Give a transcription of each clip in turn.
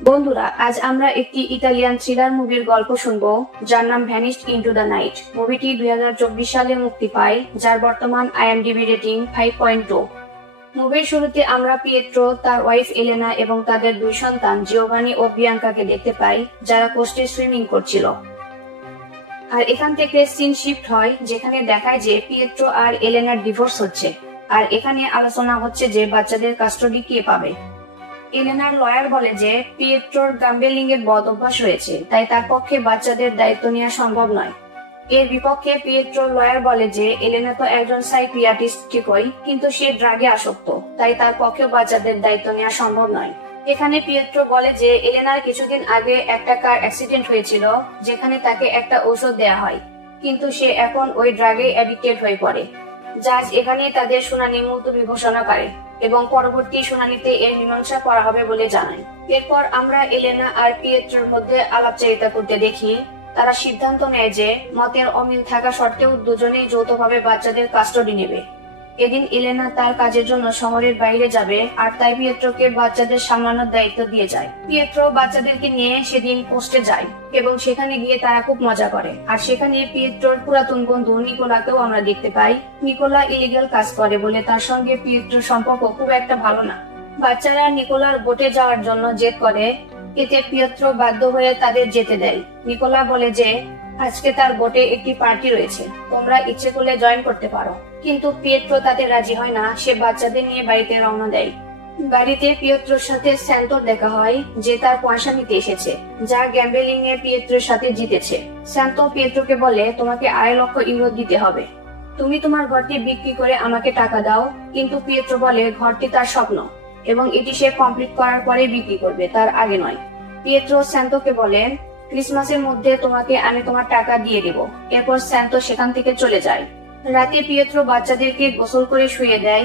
বন্ধুরা, আজ আমরা একটি ইতালিয়ান থ্রিলার মুভির গল্প শুনবো, যার নাম ভ্যানিশড ইনটু দ্য নাইট। মুভিটি 2024 সালে মুক্তি পায়, যার বর্তমান IMDb রেটিং 5.2। মুভির শুরুতে আমরা পিয়েট্রো, তার ওয়াইফ এলেনা এবং তাদের দুই সন্তান জিওভানি ও বিয়াঙ্কাকে দেখতে পাই, যারা কোস্টে সুইমিং করছিল। আর এখান থেকে সিন শিফট হয়, যেখানে দেখায় যে পিয়েট্রো আর এলেনার ডিভোর্স হচ্ছে, আর এখানে আলোচনা হচ্ছে যে বাচ্চাদের কাস্টডি কে পাবে। এলেনার লয়ার বলে যে পিয়েট্রোর গ্যাম্বলিং এর বদ অভ্যাস রয়েছে, তাই তার পক্ষে বাচ্চাদের দায়িত্ব নেওয়া সম্ভব নয়। এর বিপক্ষে পিয়েট্রোর লয়ার বলে যে এলেনা তো একজন সাইকিয়াট্রিস্ট ঠিকই, কিন্তু সে ড্রাগে আসক্ত, তাই তার পক্ষেও বাচ্চাদের দায়িত্ব নেওয়া সম্ভব নয়। এখানে পিয়েট্রো বলে যে এলেনার কিছুদিন আগে একটা কার অ্যাক্সিডেন্ট হয়েছিল, যেখানে তাকে একটা ঔষধ দেয়া হয়, কিন্তু সে এখন ওই ড্রাগে অ্যাডিক্টেড হয়ে পড়ে। জাজ এখানে তাদের শুনানি মুলতবি ঘোষণা করে এবং পরবর্তী শুনানিতে এর মীমাংসা করা হবে বলে জানায়। এরপর আমরা এলেনা আর পিয়েট্রোর মধ্যে আলাপচারিতা করতে দেখি। তারা সিদ্ধান্ত নেয় যে মতের অমিল থাকা সত্ত্বেও দুজনেই যৌথভাবে বাচ্চাদের কাস্টডি নেবে। এদিন এলেনা তার কাজের জন্য শহরের বাইরে যাবে, আর তাই পিয়েট্রোকে বাচ্চাদের সামলানোর দায়িত্ব দিয়ে যায়। পিয়েট্রো বাচ্চাদেরকে নিয়ে সেদিন কোস্টে যায় এবং সেখানে গিয়ে তারা খুব মজা করে। আর সেখানে পিয়েট্রোর পুরাতন বন্ধু নিকোলাকেও আমরা দেখতে পাই। নিকোলা ইলিগাল কাজ করে বলে তার সঙ্গে পিয়েট্রোর সম্পর্ক খুব একটা ভালো না। বাচ্চারা নিকোলার বোটে যাওয়ার জন্য জেদ করে, এতে পিয়েট্রো বাধ্য হয়ে তাদের যেতে দেয়। নিকোলা বলে যে আজকে তার বোটে একটি পার্টি রয়েছে, তোমরা ইচ্ছে করলে জয়েন করতে পারো, কিন্তু পিয়েট্রো তাতে রাজি হয় না। সে বাচ্চাদের নিয়ে বাড়িতে রওনা দেয়। বাড়িতে পিয়েট্রোর সাথে স্যান্তোর দেখা হয়, যে তার পয়সা নিতে এসেছে, যা গ্যাম্বলিং এ পিয়েট্রোর সাথে জিতেছে। স্যান্তো পিয়েট্রোকে বলে, তোমাকে 2.5 লক্ষ ইউরো দিতে হবে, তুমি তোমার ঘরটি বিক্রি করে আমাকে টাকা দাও। কিন্তু পিয়েট্রো বলে ঘরটি তার স্বপ্ন এবং এটি সে কমপ্লিট করার পরে বিক্রি করবে, তার আগে নয়। পিয়েট্রো স্যান্তোকে বলে, ক্রিসমাসের মধ্যে তোমাকে আমি তোমার টাকা দিয়ে দেব। এরপর স্যান্তো সেখান থেকে চলে যায়। রাতে পিয়েট্রো বাচ্চাদেরকে গোসল করে শুয়ে দেয়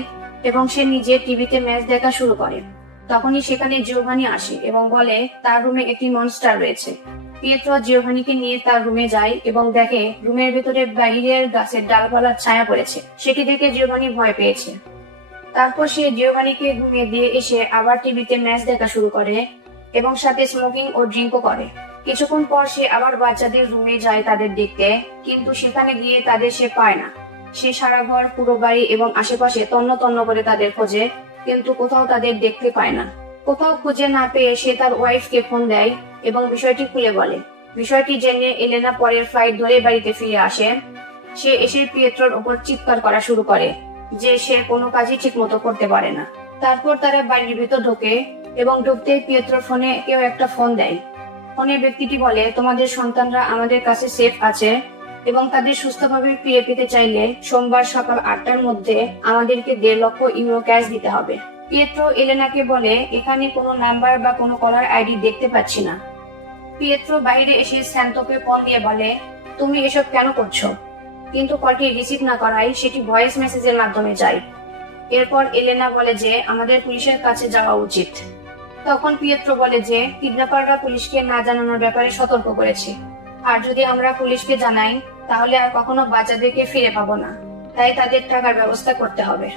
এবং সে নিজে টিভিতে ম্যাচ দেখা শুরু করে। তখনই সেখানে জিওভানি আসে এবং বলে তার রুমে একটি মনস্টার রয়েছে। পিয়েট্রো জিওভানিকে নিয়ে তার রুমে যায় এবং দেখে রুমের ভেতরে বাইরের গাছের ডালপালার ছায়া পড়েছে। সেটি দেখে জিওভানি ভয় পেয়েছে। তারপর সে জিওভানিকে ঘুমিয়ে দিয়ে এসে আবার টিভিতে ম্যাচ দেখা শুরু করে এবং সাথে স্মোকিং ও ড্রিঙ্কও করে। কিছুক্ষণ পর সে আবার বাচ্চাদের রুমে যায় তাদের দেখতে, কিন্তু সেখানে গিয়ে তাদের সে পায় না। সে সারা ঘর, পুরো বাড়ি এবং আশেপাশে তন্ন তন্ন করে তাদের খোঁজে, কিন্তু কোথাও তাদের দেখতে পায় না। কোথাও খুঁজে না পেয়ে সে তার ওয়াইফকে ফোন দেয় এবং বিষয়টি খুলে বলে। বিষয়টি জেনে এলেনা পরের ফ্লাইট ধরে বাড়িতে ফিরে আসে। সে এসে পিয়েট্রোর উপর চিৎকার করা শুরু করে যে সে কোনো কাজই ঠিক মতো করতে পারে না। তারপর তারা বাড়ির ভিতর ঢোকে এবং ঢুকতে পিয়েট্রোর ফোনে কেউ একটা ফোন দেয়। ফোনে ব্যক্তিটি বলে, তোমাদের সন্তানরা আমাদের কাছে সেফ আছে এবং তাদের সুস্থভাবে ফিরে পেতে চাইলে সোমবার সকাল 8টার মধ্যে আমাদেরকে 1.5 লক্ষ ইউরো ক্যাশ দিতে হবে। পিয়েট্রো এলেনাকে বলে, এখানে কোনো নাম্বার বা কোনো কলার আইডি দেখতে পাচ্ছি না। পিয়েট্রো বাইরে এসে স্যান্তোকে কল দিয়ে বলে, তুমি এসব কেন করছো? কিন্তু কলটি রিসিভ না করায় সেটি ভয়েস মেসেজের মাধ্যমে যায়। এরপর এলেনা বলে যে আমাদের পুলিশের কাছে যাওয়া উচিত। তখন পিয়েট্রো বলে যে কিডন্যাপাররা পুলিশকে না জানানোর ব্যাপারে সতর্ক করেছে, আর যদি আমরা পুলিশকে জানাই তাহলে আর কখনো বাচ্চাদেরকে ফিরে পাবো না, তাই তাদের টাকার ব্যবস্থা করতে হবে।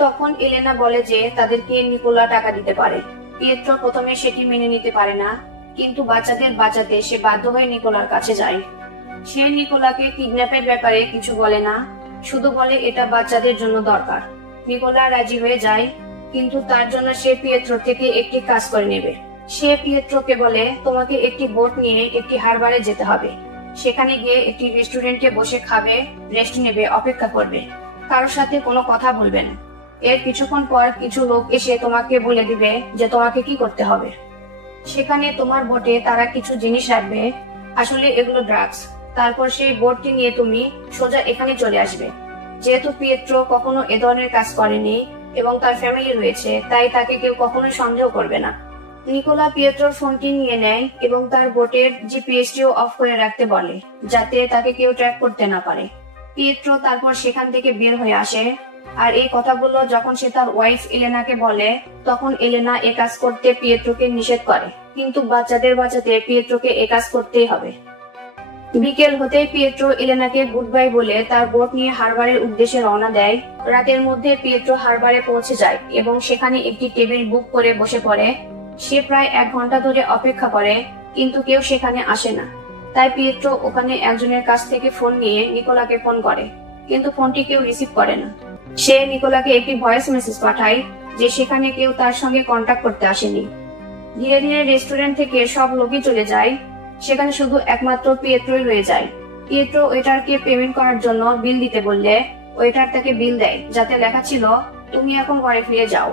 তখন এলেনা বলে যে তাদেরকে নিকোলা টাকা দিতে পারে। পিয়েট্রো প্রথমে সেটি মেনে নিতে পারে না, কিন্তু বাচ্চাদের বাঁচাতে সে বাধ্য হয়ে নিকোলার কাছে যায়। সে নিকোলাকে কিডন্যাপের ব্যাপারে কিছু বলে না, শুধু বলে এটা বাচ্চাদের জন্য দরকার। নিকোলা রাজি হয়ে যায়, কিন্তু তার জন্য সে পিয়েট্রো থেকে একটি কাজ করে নেবে। সে পিয়েট্রোকে বলে, তোমাকে একটি বোট নিয়ে একটি হারবারে যেতে হবে। সেখানে গিয়ে একটি রেস্টুরেন্টে বসে খাবে, রেস্ট নেবে, অপেক্ষা করবে, কারোর সাথে কোনো কথা বলবে না। এর কিছুক্ষণ পর কিছু লোক এসে তোমাকে বলে দিবে যে তোমাকে কি করতে হবে। সেখানে তোমার বোটে তারা কিছু জিনিস রাখবে, আসলে এগুলো ড্রাগস। তারপর সেই বোটটি নিয়ে তুমি সোজা এখানে চলে আসবে। যেহেতু পিয়েট্রো কখনো এ ধরনের কাজ করেনি এবং তার ফ্যামিলি রয়েছে, তাই তাকে কেউ কখনোই সন্দেহ করবে না। নিকোলা পিয়েট্রোর ফোনটি নিয়ে নেয় এবং তার বোটের জিপিএসটিও অফ করে রাখতে বলে, যাতে তাকে কেউ ট্র্যাক করতে না পারে। পিয়েট্রো তারপর সেখান থেকে বের হয়ে আসে, আর এই কথাগুলো যখন সে তার ওয়াইফ এলেনাকে বলে, তখন এলেনা এ কাজ করতে পিয়েট্রোকে নিষেধ করে, কিন্তু বাচ্চাদের বাঁচাতে পিয়েট্রোকে এ কাজ করতেই হবে। বিকেল হতে পিয়েট্রো এলেনাকে গুড বাই বলে তার বোট নিয়ে হারবারের উদ্দেশ্যে রওনা দেয়। রাতের মধ্যে পিয়েট্রো হারবারে পৌঁছে যায় এবং সেখানে একটি টেবিল বুক করে বসে পড়ে সে প্রায় 1 ঘন্টা ধরে অপেক্ষা করে, কিন্তু কেউ সেখানে আসে না। তাই পিয়েট্রো ওখানে একজনের কাছ থেকে ফোন নিয়ে নিকোলাকে ফোন করে, কিন্তু ফোনটি কেউ রিসিভ করে না। সে নিকোলাকে একটি ভয়েস মেসেজ পাঠায় যে সেখানে কেউ তার সঙ্গে কন্ট্যাক্ট করতে আসেনি। ধীরে ধীরে রেস্টুরেন্ট থেকে সব লোকই চলে যায়, সেখানে শুধু একমাত্র পিয়েট্রোই রয়ে যায়। পিয়েট্রো ওয়েটারকে পেমেন্ট করার জন্য বিল দিতে বললে ওয়েটার তাকে বিল দেয়, যাতে লেখা ছিল তুমি এখন ঘরে ফিরে যাও।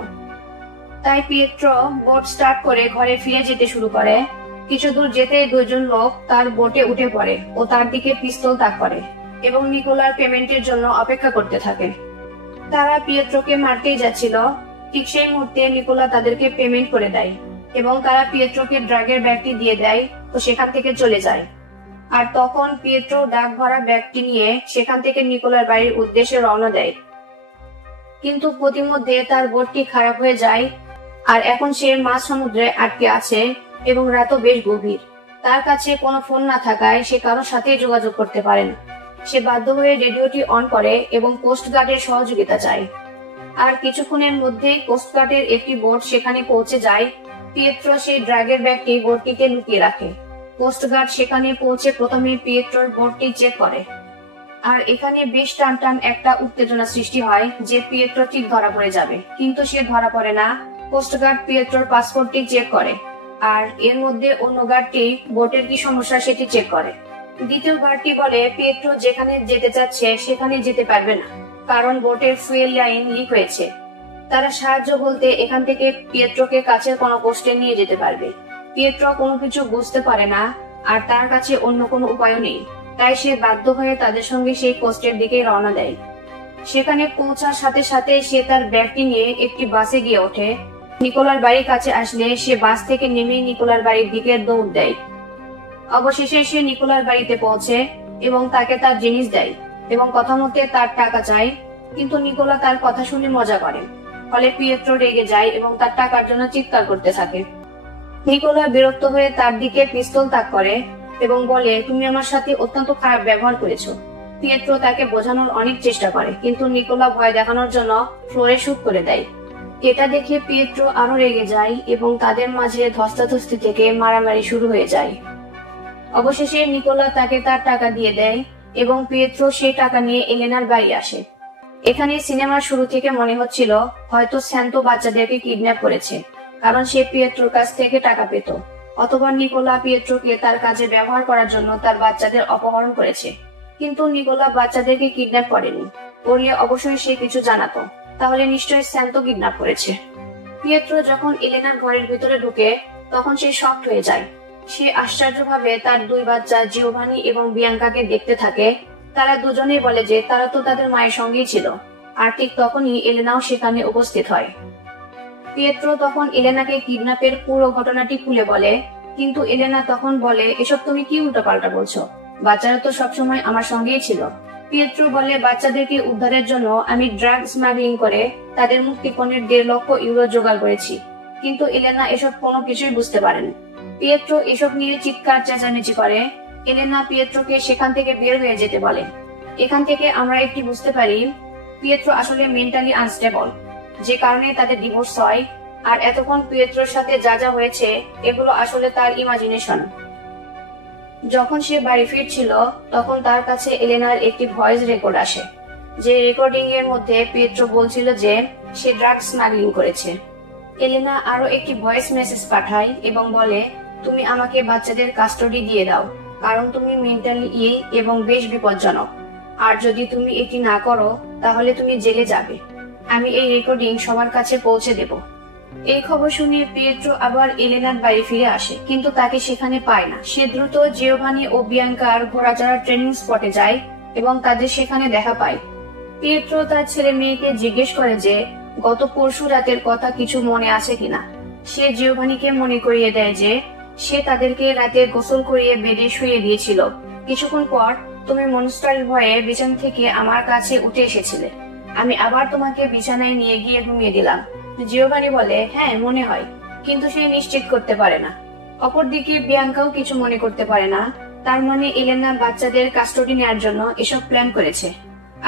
তাই পিয়েট্রো বোট স্টার্ট করে ঘরে ফিরে যেতে শুরু করে। কিছু দূর যেতে 2 জন লোক তার বোটে উঠে পড়ে ও তার দিকে পিস্তল তাক করে এবং নিকোলার পেমেন্টের জন্য অপেক্ষা করতে থাকে। তারা পিয়েট্রোকে মারতেই যাচ্ছিল, ঠিক সেই মুহূর্তে নিকোলা তাদেরকে পেমেন্ট করে দেয় এবং তারা পিয়েট্রোকে ড্রাগের ব্যাগটি দিয়ে দেয় ও সেখান থেকে চলে যায়। আর তখন পিয়েট্রো ডাক ভরা ব্যাগটি নিয়ে সেখান থেকে নিকোলার বাড়ির উদ্দেশ্যে রওনা দেয়। কিন্তু প্রতিমধ্যে তার বোটটি খারাপ হয়ে যায়, আর এখন সে মাঝ সমুদ্রে আটকে আছে এবং রাতও বেশ গভীর। তার কাছে কোনো ফোন না থাকায় সে কারোর সাথে যোগাযোগ করতে পারে না। সে বাধ্য হয়ে রেডিওটি অন করে এবং কোস্টগার্ডের সহযোগিতা চায়। আর কিছুক্ষণের মধ্যেই কোস্টগার্ডের একটি বোট সেখানে পৌঁছে যায়। পিয়েট্রো সেই ড্রাগের ব্যাগটি বোটটিতে লুকিয়ে রাখে। কোস্টগার্ড সেখানে পৌঁছে প্রথমে পিয়েট্রোর বোটটি চেক করে। আর এখানে বেশ টান একটা উত্তেজনা সৃষ্টি হয় যে পিয়েট্রো ঠিক ধরা পড়ে যাবে, কিন্তু সে ধরা পড়ে না। কোস্টগার্ড পিয়েট্রোর পাসপোর্টটি চেক করে, আর এর মধ্যে অন্য গার্ডটি বোটের কি সমস্যা সেটি চেক করে। দ্বিতীয় গার্ডটি বলে পিয়েট্রো যেখানে যেতে চাচ্ছে সেখানে যেতে পারবে না, কারণ বোটের ফুয়েল লাইন লিক হয়েছে। তারা সাহায্য বলতে এখান থেকে পিয়েট্রোকে কাছের কোনো পোস্টে নিয়ে যেতে পারবে। পিয়েট্রো কোনো কিছু বুঝতে পারে না, আর তার কাছে অন্য কোনো উপায়ও নেই। তাই সে বাধ্য হয়ে তাদের সঙ্গে সেই পোস্টের দিকে রওনা দেয়। সেখানে পৌঁছার সাথে সাথে সে তার ব্যাগটি নিয়ে একটি বাসে গিয়ে ওঠে। নিকোলার বাড়ির কাছে আসলে সে বাস থেকে নেমে নিকোলার বাড়ির দিকে দৌড় দেয়। অবশেষে সে নিকোলার বাড়িতে পৌঁছে এবং তাকে তার জিনিস দেয় এবং কথা মতে তার টাকা চায়, কিন্তু নিকোলা তার কথা শুনে মজা করে। ফলে পিয়েট্রো রেগে যায় এবং তার টাকার জন্য চিৎকার করতে থাকে। নিকোলা বিরক্ত হয়ে তার দিকে পিস্তল তাক করে এবং বলে তুমি আমার সাথে অত্যন্ত খারাপ ব্যবহার করেছো। পিয়েট্রো তাকে বোঝানোর অনেক চেষ্টা করে, কিন্তু নিকোলা ভয় দেখানোর জন্য ফ্লোরে শুট করে দেয়। এটা দেখে পিয়েট্রো আরো রেগে যায় এবং তাদের মাঝে ধস্তাধস্তি থেকে মারামারি শুরু হয়ে যায়। অবশেষে নিকোলা তাকে তার টাকা দিয়ে দেয় এবং পিয়েট্রো সেই টাকা নিয়ে এলেনার বাড়ি আসে। এখানে সিনেমার শুরু থেকে মনে হচ্ছিল হয়তো স্যান্তো বাচ্চাদেরকে কিডন্যাপ করেছে, কারণ সে পিয়েট্রোর কাছ থেকে টাকা পেত, অথবা নিকোলা পিয়েট্রোকে তার কাজে ব্যবহার করার জন্য তার বাচ্চাদের অপহরণ করেছে। কিন্তু নিকোলা বাচ্চাদেরকে কিডন্যাপ করেনি, করলে অবশ্যই সে কিছু জানাতো, তাহলে নিশ্চয়ই স্যান্তো কিডন্যাপ করেছে। পিয়েট্রো যখন এলেনার ঘরের ভিতরে ঢুকে তখন সে শকড হয়ে যায়। সে আশ্চর্যভাবে তার 2 বাচ্চা জিওভানি এবং বিয়াঙ্কাকে দেখতে থাকে। তারা দুজনেই বলে যে তারা তো তাদের মায়ের সঙ্গেই ছিল। আর ঠিক তখনই এলেনাও সেখানে উপস্থিত হয়। পিয়েট্রো তখন এলেনাকে কিডন্যাপের পুরো ঘটনাটি খুলে বলে, কিন্তু এলেনা তখন বলে এসব তুমি কি উল্টোপাল্টা বলছো, বাচ্চারা তো সবসময় আমার সঙ্গেই ছিল। পিয়েট্রো বলে বাচ্চাদেরকে উদ্ধারের জন্য আমি ড্রাগ স্মাগলিং করে তাদের মুক্তিপণের 1.5 লক্ষ ইউরো জোগাড় করেছি, কিন্তু এলেনা এসব কোনো কিছুই বুঝতে পারেন। পিয়েট্রো এসব নিয়ে চিৎকার চেঁচামেচি করে। এলেনা পিয়েট্রোকে সেখান থেকে বের হয়ে যেতে বলে। এখান থেকে আমরা একটি বুঝতে পারি পিয়েট্রো আসলে মেন্টালি আনস্টেবল, যে কারণে তাদের ডিভোর্স হয়। আর এতক্ষণ পিয়েট্রোর সাথে যা যা হয়েছে এগুলো আসলে তার ইমাজিনেশন। যখন সে বাড়ি ফিরছিল তখন তার কাছে এলেনার একটি ভয়েস রেকর্ড আসে, যে রেকর্ডিং এর মধ্যে পিয়েট্রো বলছিল যে সে ড্রাগ স্মাগলিং করেছে। এলেনা আরো একটি ভয়েস মেসেজ পাঠায় এবং বলে তুমি আমাকে বাচ্চাদের কাস্টডি দিয়ে দাও, কারণ তুমি মেন্টালি ইল এবং বেশ বিপজ্জনক। আর যদি তুমি এটি না করো তাহলে তুমি জেলে যাবে। আমি এই রেকর্ডিং সবার কাছে পৌঁছে দেব। এই খবর শুনে পিয়েট্রো আবার এলেনার বাড়ি ফিরে আসে, কিন্তু তাকে সেখানে পায় না। সে দ্রুত জিওভানি ও বিয়াঙ্কার ঘোড়াচড়ার ট্রেনিং স্পটে যায় এবং তাদের সেখানে দেখা পায়। পিয়েট্রো তার ছেলে মেয়েকে জিজ্ঞেস করে যে গত পরশু রাতের কথা কিছু মনে আছে কিনা। সে জিওভানিকে মনে করিয়ে দেয় যে সে তাদেরকে রাতে গোসল করিয়ে বেডে শুয়ে দিয়েছিল। কিছুক্ষণ পর তুমি মনস্টারের ভয়ে বিছানা থেকে আমার কাছে উঠে এসেছিলে। আমি আবার তোমাকে বিছানায় নিয়ে গিয়ে ঘুমিয়ে দিলাম। জিওভানি বলে হ্যাঁ মনে হয়, কিন্তু সে নিশ্চিত করতে পারে না। অপরদিকে বিয়াঙ্কাও কিছু মনে করতে পারে না। তার মানে এলেনা বাচ্চাদের কাস্টডি নেওয়ার জন্য এসব প্ল্যান করেছে,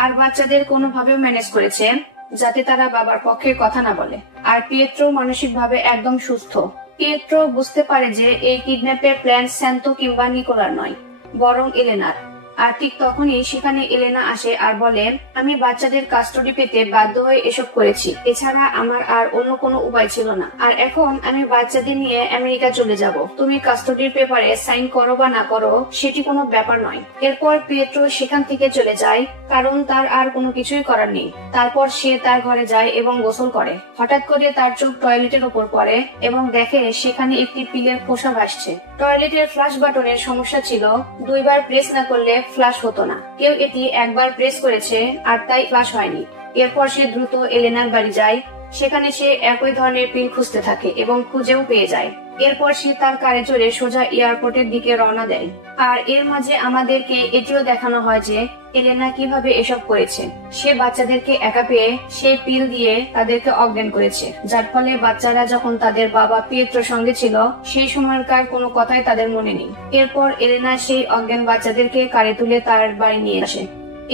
আর বাচ্চাদের কোনোভাবেও ম্যানেজ করেছে যাতে তারা বাবার পক্ষে কথা না বলে। আর পিয়েট্রো মানসিকভাবে একদম সুস্থ, পিয়েট্রো বুঝতে পারে যে এই কিডন্যাপের প্ল্যান স্যান্তো কিংবা নিকোলার নয়, বরং এলেনার। আর ঠিক তখনই সেখানে এলেনা আসে আর বলে, আমি বাচ্চাদের কাস্টডি পেতে বাধ্য হয়ে এসব করেছি, এছাড়া আমার আর অন্য কোনো উপায় ছিল না। আর এখন আমি বাচ্চাদের নিয়ে আমেরিকা চলে যাব। তুমি কাস্টডির পেপারে সাইন করো বা না করো সেটি কোনো ব্যাপার নয়। এরপর পিয়েট্রো সেখান থেকে চলে যায়, কারণ তার আর কোনো কিছুই করার নেই। তারপর সে তার ঘরে যায় এবং গোসল করে। হঠাৎ করে তার চোখ টয়লেটের উপর পড়ে এবং দেখে সেখানে একটি পিলের খোসা ভাসছে। টয়লেটের ফ্লাশ বাটনের সমস্যা ছিল, 2 বার প্রেস না করলে ফ্লাশ হতো না। কেউ এটি 1 বার প্রেস করেছে আর তাই ফ্লাশ হয়নি। এরপর সে দ্রুত এলেনার বাড়ি যায়। সেখানে সে একই ধরনের পিল খুঁজতে থাকে এবং খুঁজেও পেয়ে যায়। এরপর সে তার কারে চড়ে সোজা এয়ারপোর্টের দিকে রওনা দেয়। আর এর মাঝে আমাদেরকে এটিও দেখানো হয় যে এলেনা কিভাবে এসব করেছে। সে বাচ্চাদেরকে একা পেয়ে সেই পিল দিয়ে তাদেরকে অজ্ঞান করেছে, যার ফলে বাচ্চারা যখন তাদের বাবা পিয়েট্রোর সঙ্গে ছিল সেই সময়কার কোনো কথাই তাদের মনে নেই। এরপর এলেনা সেই অজ্ঞান বাচ্চাদেরকে কারে তুলে তার বাড়ি নিয়ে আসে।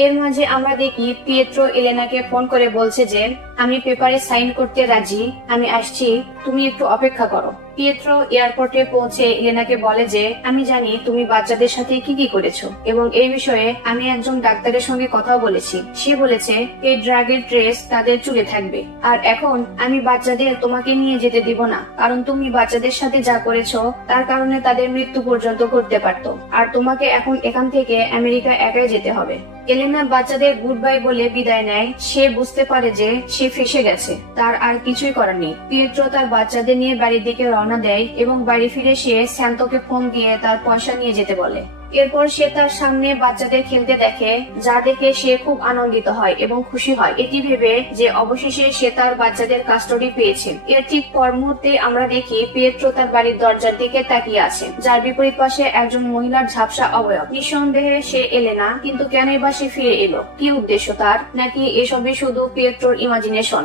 এর মাঝে আমরা দেখি পিয়েট্রো এলেনাকে ফোন করে বলছে যে আমি পেপারে সাইন করতে রাজি, আমি আসছি, তুমি একটু অপেক্ষা করো। পিয়েট্রো এয়ারপোর্টে পৌঁছে এলেনাকে বলে যে আমি জানি তুমি বাচ্চাদের সাথে কি কি করেছো এবং এই বিষয়ে আমি একজন ডাক্তারের সঙ্গে কথা বলেছি। সে বলেছে এই ড্রাগের ট্রেস তাদের চুলে থাকবে। আর এখন আমি বাচ্চাদের তোমাকে নিয়ে যেতে দিব না, কারণ তুমি বাচ্চাদের সাথে যা করেছো তার কারণে তাদের মৃত্যু পর্যন্ত করতে পারতো। আর তোমাকে এখন এখান থেকে আমেরিকা একাই যেতে হবে। এলেনা বাচ্চাদের গুড বাই বলে বিদায় নেয়। সে বুঝতে পারে যে সে ফেসে গেছে, তার আর কিছুই করার নেই। পিয়েট্রো তার বাচ্চাদের নিয়ে বাড়ির দিকে রওনা দেয় এবং বাড়ি ফিরে সে স্যান্তোকে ফোন দিয়ে তার পয়সা নিয়ে যেতে বলে। এরপর সে তার সামনে বাচ্চাদের খেলতে দেখে, যা দেখে সে খুব আনন্দিত হয় এবং খুশি হয়, এটি ভেবে যে অবশেষে সে তার বাচ্চাদের কাস্টডি পেয়েছে। এর ঠিক পর মুহূর্তে আমরা দেখি পিয়েট্রো তার বাড়ির দরজার দিকে তাকিয়ে আছে, যার বিপরীত পাশে একজন মহিলার ঝাপসা অবয়ব। নিঃসন্দেহে সে এলেনা, কিন্তু কেনই বা সে ফিরে এলো? কি উদ্দেশ্য তার? নাকি এসবই শুধু পিয়েট্রোর ইমাজিনেশন?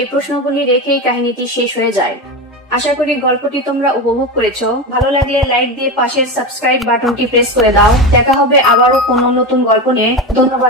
এই প্রশ্নগুলি রেখেই কাহিনীটি শেষ হয়ে যায়। আশা করি গল্পটি তোমরা উপভোগ করেছো। ভালো লাগলে লাইক দিয়ে পাশের সাবস্ক্রাইব বাটনটি প্রেস করে দাও। দেখা হবে আবারও কোনো নতুন গল্প নিয়ে। ধন্যবাদ।